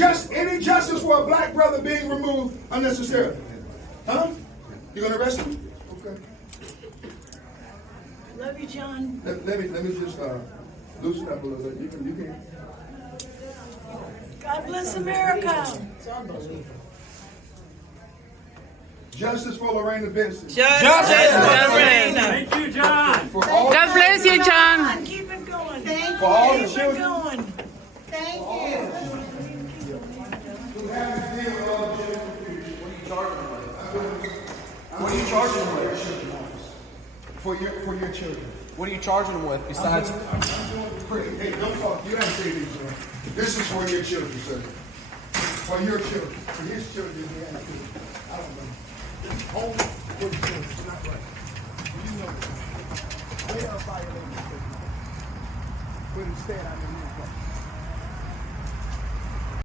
Any justice for a black brother being removed unnecessarily? Huh? You gonna arrest him? Okay. Love you, John. Let me just loosen up a little bit. You can. God bless America. Justice for Lorena Benson. Justice for Lorena. Thank you, John. God bless you, John. Keep it going. For all the children. Going. Thank you. What are you charging them with? For your children. What are you charging them with besides? Hey, don't talk. You haven't said these. This is for your children, sir. For your children. For his children. I don't know. Home for the children. It's not right. You know that. They are violating the law. But instead, I mean,